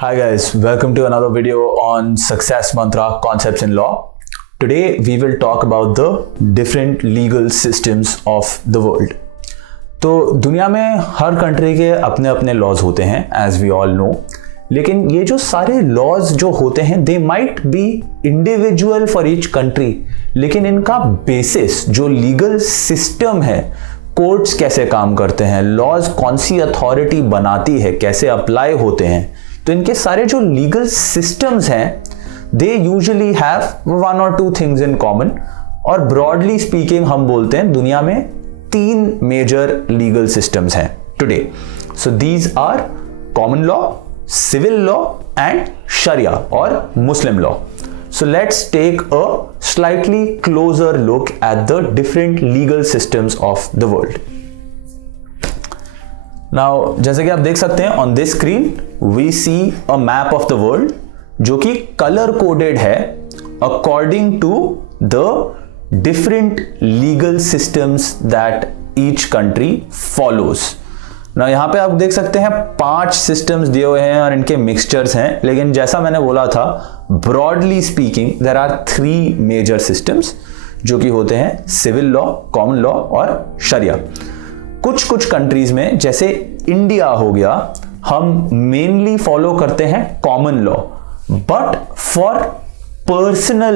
Hi guys, welcome to another video on Success Mantra Concepts in Law. Today we will talk about the different legal systems of the world. तो दुनिया में हर country के अपने अपने laws होते हैं as we all know, लेकिन ये जो सारे लॉज जो होते हैं they might be individual for each country, लेकिन इनका बेसिस जो लीगल सिस्टम है, कोर्ट्स कैसे काम करते हैं, लॉज कौन सी अथॉरिटी बनाती है, कैसे अप्लाई होते हैं, तो इनके सारे जो लीगल सिस्टम्स हैं दे यूजुअली हैव वन और टू थिंग्स इन कॉमन. और ब्रॉडली स्पीकिंग हम बोलते हैं दुनिया में तीन मेजर लीगल सिस्टम्स हैं today. So these are common law, civil law and sharia और Muslim law. So let's take a slightly closer look at the different legal systems of the world. Now, जैसे कि आप देख सकते हैं on this screen, we see a map of the world जो कि color coded है according to the different legal systems that each country follows. ना यहाँ पे आप देख सकते हैं 5 सिस्टम्स दिए हुए हैं और इनके मिक्सचर्स हैं, लेकिन जैसा मैंने बोला था broadly speaking there are 3 major systems जो कि होते हैं सिविल लॉ, कॉमन लॉ और शरिया. कुछ कंट्रीज में जैसे इंडिया हो गया, हम मेनली फॉलो करते हैं common law, but for personal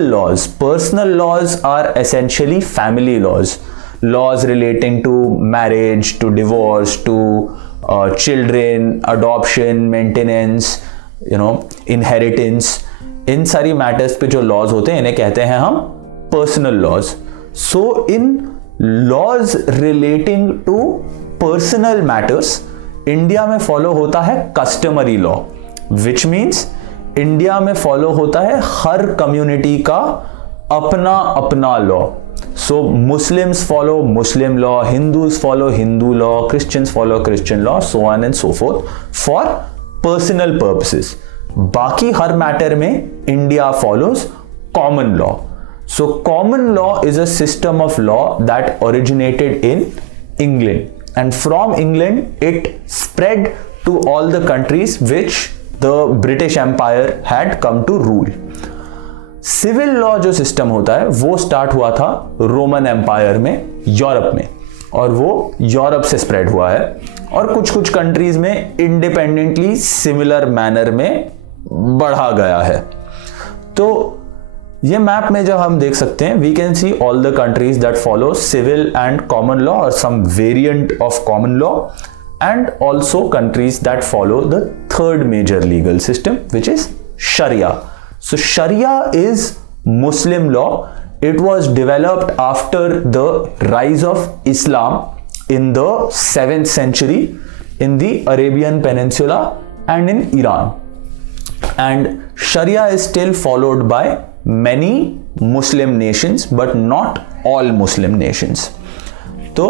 laws are essentially family laws. Laws relating to marriage, to divorce, to children, adoption, maintenance, inheritance, इन सारी मैटर्स पे जो लॉज होते हैं इन्हें कहते हैं हम personal laws. So in laws relating to personal matters India में फॉलो होता है customary law, which means India में फॉलो होता है हर कम्युनिटी का अपना अपना law. So Muslims follow Muslim law, Hindus follow Hindu law, Christians follow Christian law, so on and so forth for personal purposes. बाकी हर मैटर में India follows common law. So common law is a system of law that originated in England, and from England it spread to all the countries which the British Empire had come to rule. Civil law जो system होता है वो start हुआ था Roman empire में, Europe में, और वो यूरोप से स्प्रेड हुआ है और कुछ कंट्रीज में इंडिपेंडेंटली सिमिलर मैनर में बढ़ा गया है. तो ये मैप में जो हम देख सकते हैं we can see all the countries that follow civil and common law और some variant of common law, and also countries that follow the third major legal system which is sharia. So Sharia is Muslim law. It was developed after the rise of Islam in the 7th century in the Arabian Peninsula and in Iran. And Sharia is still followed by many Muslim nations, but not all Muslim nations. So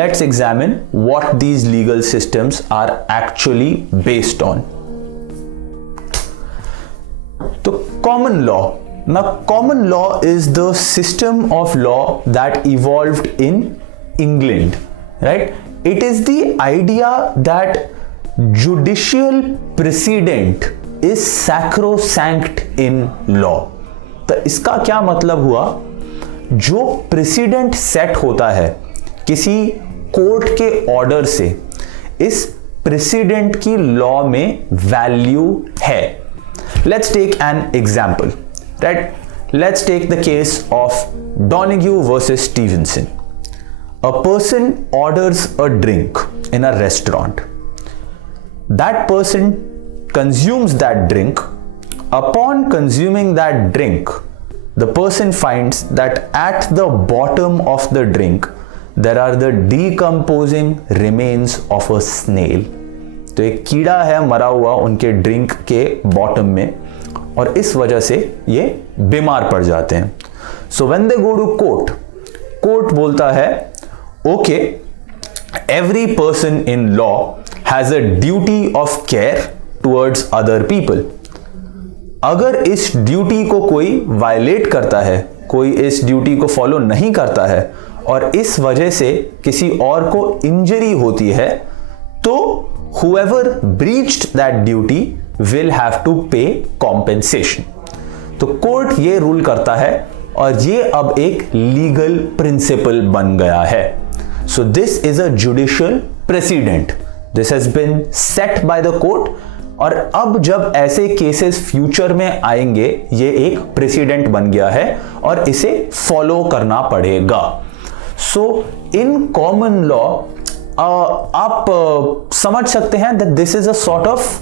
let's examine what these legal systems are actually based on. So common law. Now common law is the system of law that evolved in England, right? It is the idea that judicial precedent is sacrosanct in law. तो इसका क्या मतलब हुआ, जो president set होता है किसी court के ऑर्डर से, इस प्रेसिडेंट की लॉ में वैल्यू है. Let's take an example, right? Let's take the case of Donoghue versus Stevenson. A person orders a drink in a restaurant. That person consumes that drink. Upon consuming that drink, the person finds that at the bottom of the drink there are the decomposing remains of a snail. तो एक कीड़ा है मरा हुआ उनके drink के bottom में और इस वजह से ये बीमार पड़ जाते हैं. So when they go to court बोलता है okay, every person in law has a duty of care towards other people. अगर इस ड्यूटी को कोई वायलेट करता है, कोई इस ड्यूटी को फॉलो नहीं करता है और इस वजह से किसी और को इंजरी होती है, तो whoever breached that duty will have to pay compensation. तो कोर्ट ये रूल करता है और ये अब एक लीगल प्रिंसिपल बन गया है. So this is a judicial precedent. This has been set by the court और अब जब ऐसे केसेस फ्यूचर में आएंगे ये एक प्रेसिडेंट बन गया है और इसे फॉलो करना पड़ेगा. सो इन कॉमन लॉ आप समझ सकते हैं that this is a sort of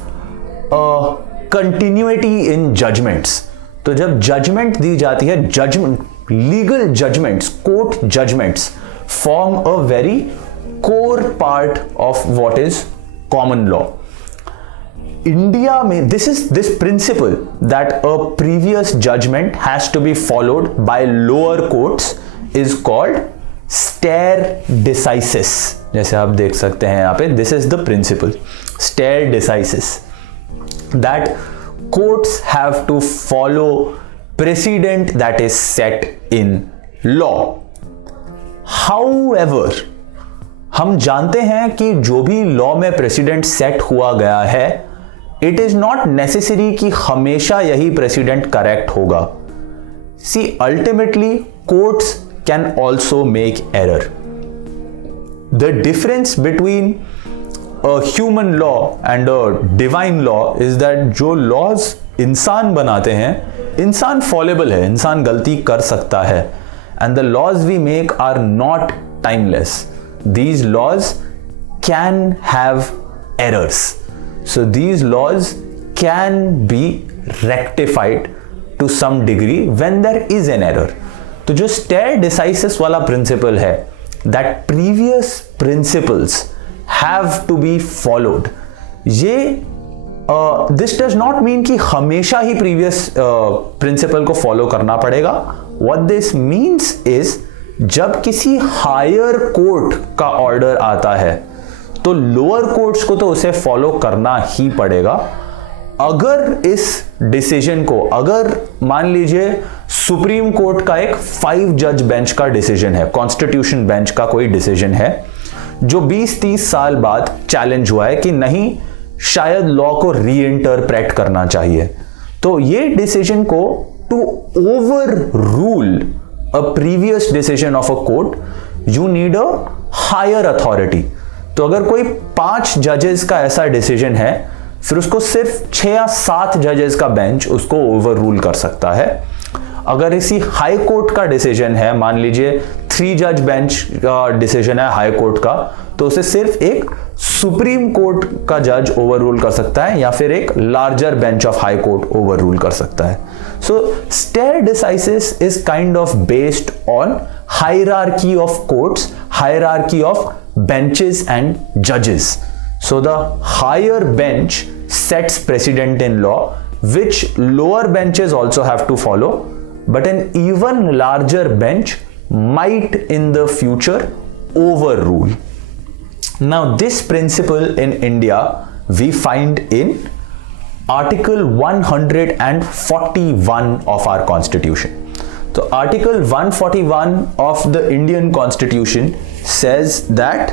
continuity in judgments. तो जब जजमेंट दी जाती है, judgment, legal judgments, court judgments form a very core part of what is common law. India में this principle that a previous judgment has to be followed by lower courts is called stare decisis. जैसे आप देख सकते हैं यहाँ पे, this is the principle, stare decisis, that courts have to follow precedent that is set in law. However, हम जानते हैं कि जो भी लॉ में प्रेसिडेंट सेट हुआ गया है, इट इज नॉट नेसेसरी कि हमेशा यही प्रेसिडेंट करेक्ट होगा. See ultimately courts can also make error. The difference between a human law and a divine law is that जो लॉज इंसान बनाते हैं, इंसान फॉलेबल है, इंसान गलती कर सकता है, and the laws we make are not timeless. These laws can have errors. So these laws can be rectified to some degree when there is an error. तो जो stare decisis वाला principle है, that previous principles have to be followed. ये this does not mean कि हमेशा ही previous principle को follow करना पड़ेगा. What this means is जब किसी हायर कोर्ट का ऑर्डर आता है तो लोअर कोर्ट्स को तो उसे फॉलो करना ही पड़ेगा. अगर इस डिसीजन को, अगर मान लीजिए सुप्रीम कोर्ट का एक 5 जज बेंच का डिसीजन है, कॉन्स्टिट्यूशन बेंच का कोई डिसीजन है जो 20-30 साल बाद चैलेंज हुआ है कि नहीं, शायद लॉ को रीइंटरप्रेट करना चाहिए, तो ये डिसीजन को to overrule a previous decision of a court, you need a higher authority. तो अगर कोई 5 जजेस का ऐसा डिसीजन है, फिर उसको सिर्फ 6 या 7 जजेस का बेंच उसको ओवर रूल कर सकता है. अगर इसी हाई कोर्ट का डिसीजन है, मान लीजिए 3 जज बेंच का डिसीजन है हाई कोर्ट का, तो उसे सिर्फ एक सुप्रीम कोर्ट का जज ओवर रूल कर सकता है या फिर एक larger bench of high court overrule कर सकता है. So stare decisis is kind of based on hierarchy of courts, hierarchy of benches and judges. So the higher bench sets precedent in law, which lower benches also have to follow, but an even larger bench might in the future overrule. Now this principle in India we find in Article 141 of our Constitution. So Article 141 of the Indian Constitution says that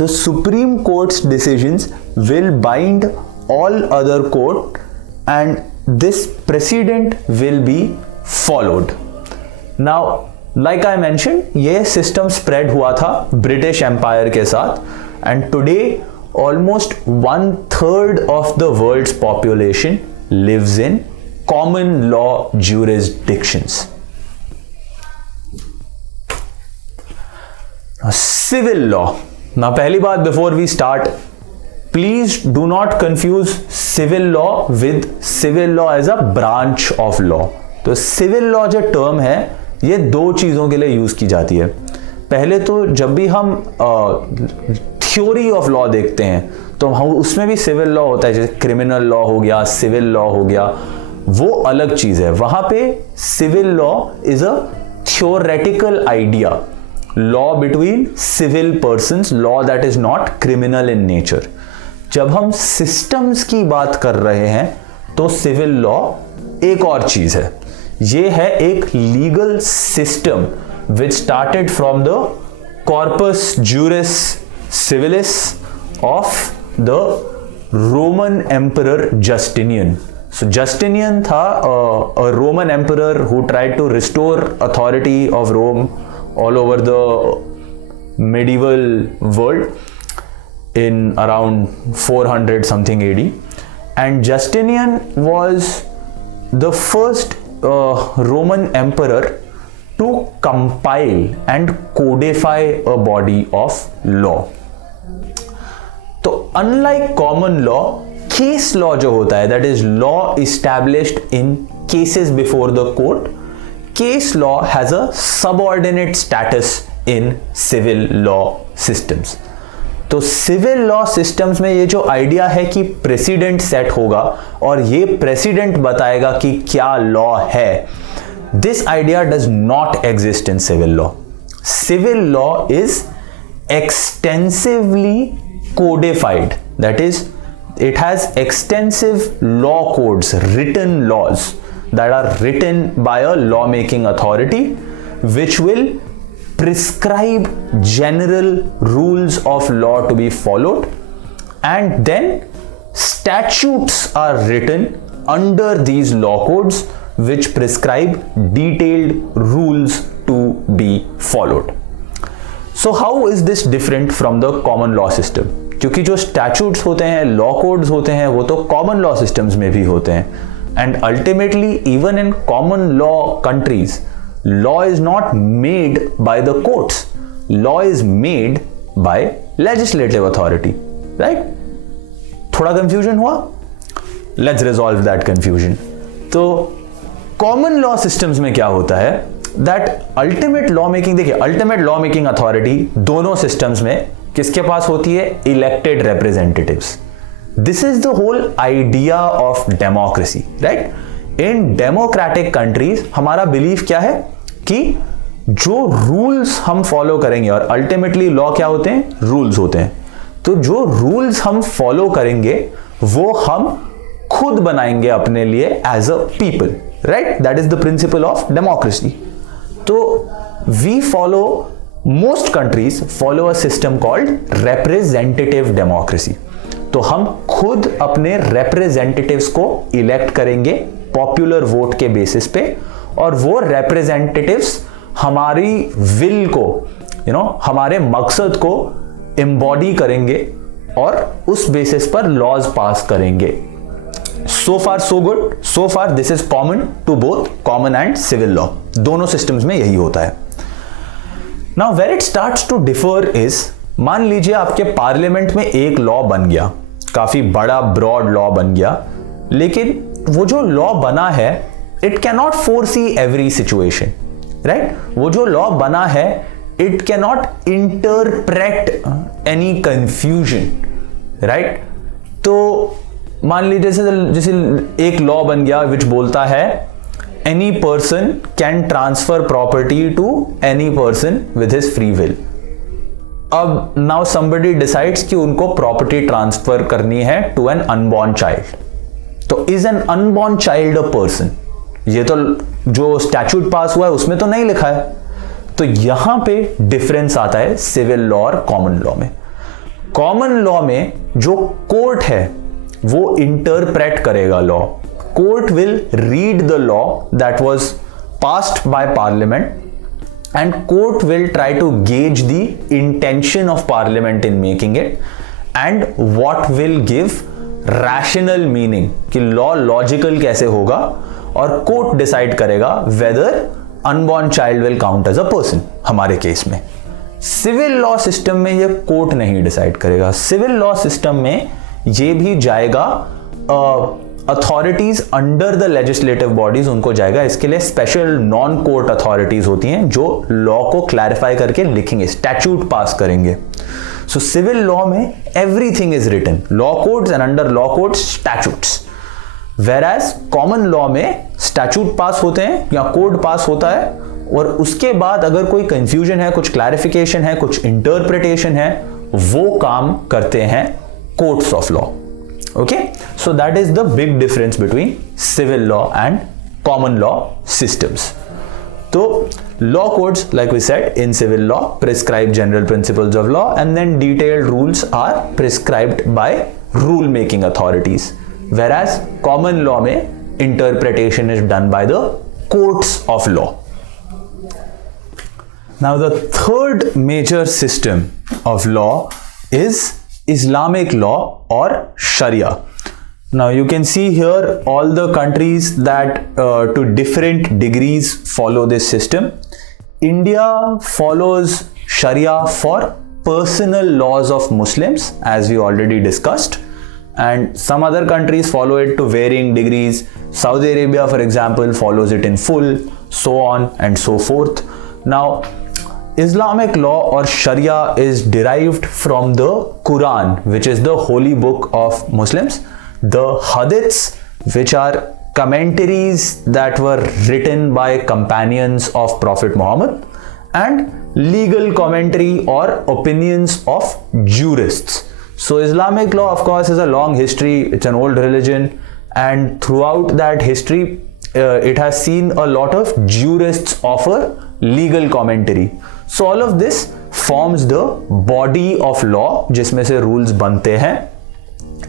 the Supreme Court's decisions will bind all other court and this precedent will be followed. Now, like I mentioned, ये system spread हुआ था British Empire के साथ, and today almost 1/3 of the world's population lives in common law jurisdictions. Civil law. Now, पहली बात before we start, please do not confuse civil law with civil law as a branch of law. तो civil law जो term है ये 2 चीज़ों के लिए use की जाती है. पहले तो जब भी हम theory of law देखते हैं तो हम उसमें भी civil law होता है, जैसे criminal law हो गया, civil law हो गया, वो अलग चीज़ है. वहाँ पे civil law is a theoretical idea. Law between civil persons, law that is not criminal in nature. जब हम systems की बात कर रहे हैं तो civil law एक और चीज है. ये है एक legal system which started from the corpus juris civilis of the Roman Emperor Justinian. So Justinian था a Roman emperor who tried to restore authority of Rome all over the medieval world in around 400 something AD. And Justinian was the first Roman emperor to compile and codify a body of law. तो unlike common law, case law जो होता है, that is law established in cases before the court, case law has a subordinate status in civil law systems. तो civil law systems में ये जो idea है कि प्रेसिडेंट सेट होगा और ये प्रेसिडेंट बताएगा कि क्या लॉ है, this idea does not exist in civil law. Civil law is extensively codified, that is it has extensive law codes, written laws that are written by a lawmaking authority which will prescribe general rules of law to be followed, and then statutes are written under these law codes which prescribe detailed rules to be followed. So how is this different from the common law system? क्योंकि जो statutes होते हैं, law codes होते हैं, वो तो common law systems में भी होते हैं. And ultimately even in common law countries, law is not made by the courts, law is made by legislative authority. Right? थोड़ा कंफ्यूजन हुआ? Let's resolve that confusion. तो कॉमन लॉ सिस्टम्स में क्या होता है, दैट अल्टीमेट लॉ मेकिंग, देखिए ultimate law making authority दोनों systems में किसके पास होती है? Elected representatives. This is the whole idea of democracy. Right? In democratic countries हमारा बिलीफ क्या है कि जो रूल्स हम फॉलो करेंगे, और अल्टीमेटली लॉ क्या होते हैं? रूल्स होते हैं. तो जो रूल्स हम फॉलो करेंगे वो हम खुद बनाएंगे अपने लिए as a people. Right? That is the principle of democracy. तो we follow, most countries follow a system called representative democracy. तो हम खुद अपने representatives को elect करेंगे popular vote के basis पे, और वो representatives हमारी will को, हमारे मकसद को embody करेंगे और उस basis पर laws pass करेंगे. So far so good. So far this is common to both common and civil law. दोनों systems में यही होता है. Now where it starts to differ is, मान लीजिए आपके पार्लियामेंट में एक लॉ बन गया, काफी बड़ा ब्रॉड लॉ बन गया, लेकिन वो जो लॉ बना है it can not foresee every situation. Right? वो जो लॉ बना है it can not interpret any confusion. Right? तो मान लीजिए जैसे एक लॉ बन गया विच बोलता है any person can transfer property to any person with his free will. अब now somebody decides कि उनको property transfer करनी है to an unborn child. तो is an unborn child a person? ये तो जो statute पास हुआ है उसमें तो नहीं लिखा है. तो यहां पे डिफरेंस आता है सिविल लॉ और कॉमन लॉ में. कॉमन लॉ में जो कोर्ट है वो इंटरप्रेट करेगा law. Court will read the law that was passed by parliament, and court will try to gauge the intention of parliament in making it, and what will give rational meaning कि law logical कैसे होगा, और court decide करेगा whether unborn child will count as a person. हमारे case में civil law system में ये court नहीं डिसाइड करेगा. सिविल लॉ सिस्टम में ये भी जाएगा authorities under the legislative bodies, उनको जाएगा. इसके लिए स्पेशल नॉन कोर्ट अथॉरिटीज होती हैं जो लॉ को क्लैरिफाई करके लिखेंगे, स्टैट्यूट पास करेंगे. सो सिविल लॉ में everything is written, law codes and under law codes statutes. Whereas common law में स्टैट्यूट पास होते हैं या कोड पास होता है, और उसके बाद अगर कोई कंफ्यूजन है, कुछ क्लैरिफिकेशन है, कुछ इंटरप्रिटेशन है, वो काम करते हैं courts of law. Okay, so that is the big difference between civil law and common law systems. So law codes, like we said, in civil law prescribe general principles of law, and then detailed rules are prescribed by rule making authorities, whereas common law में interpretation is done by the courts of law. Now the third major system of law is Islamic law or Sharia. Now you can see here all the countries that to different degrees follow this system. India follows Sharia for personal laws of Muslims, as we already discussed, and some other countries follow it to varying degrees. Saudi Arabia, for example, follows it in full, so on and so forth. Now Islamic law or Sharia is derived from the Quran, which is the holy book of Muslims, the Hadiths, which are commentaries that were written by companions of Prophet Muhammad, and legal commentary or opinions of jurists. So Islamic law, of course, is a long history. It's an old religion, and throughout that history it has seen a lot of jurists offer legal commentary. So all of this forms the body of law जिसमें से rules बनते हैं,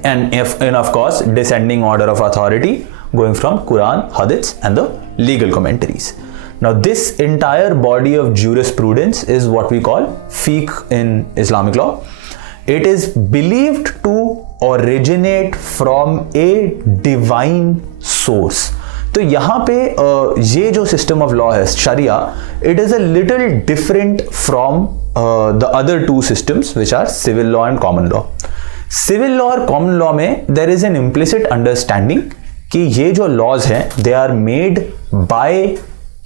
and of course descending order of authority going from Quran, Hadiths and the legal commentaries. Now this entire body of jurisprudence is what we call fiqh in Islamic law. It is believed to originate from a divine source. तो यहाँ पे ये जो system of law है sharia, it is a little different from the other two systems which are civil law and common law. Civil law और common law में there is an implicit understanding कि ये जो लॉज हैं they are made by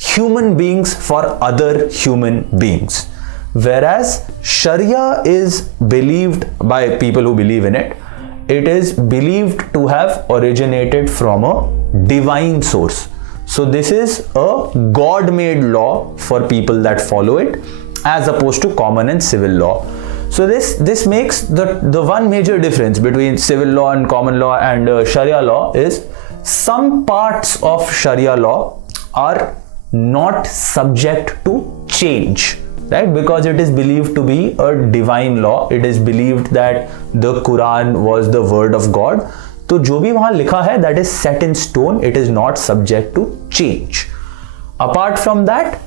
human beings for other human beings, whereas Sharia is believed by people who believe in it. It is believed to have originated from a divine source. So this is a God-made law for people that follow it, as opposed to common and civil law. So this makes the one major difference between civil law and common law and Sharia law is some parts of Sharia law are not subject to change, right? Because it is believed to be a divine law. It is believed that the Quran was the word of God. तो जो भी वहां लिखा है that is set in stone. It is not subject to change. Apart from that,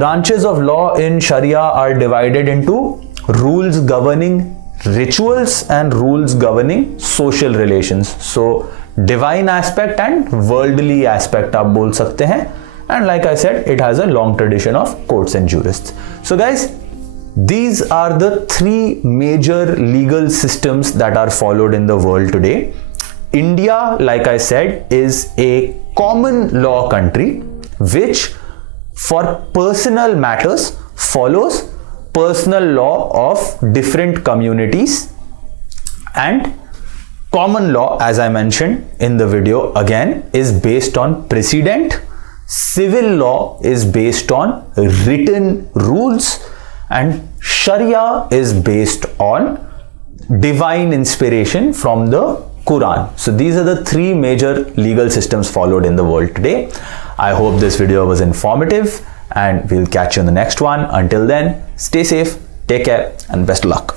branches of law in Sharia are divided into rules governing rituals and rules governing social relations. So divine aspect and worldly aspect आप बोल सकते हैं. And like I said, it has a long tradition of courts and jurists. So guys, these are the three major legal systems that are followed in the world today. India, like I said, is a common law country which for personal matters follows personal law of different communities, and common law, as I mentioned in the video, again is based on precedent. Civil law is based on written rules, and Sharia is based on divine inspiration from the Quran. So these are the three major legal systems followed in the world today. I hope this video was informative, and we'll catch you in the next one. Until then, stay safe, take care, and best of luck.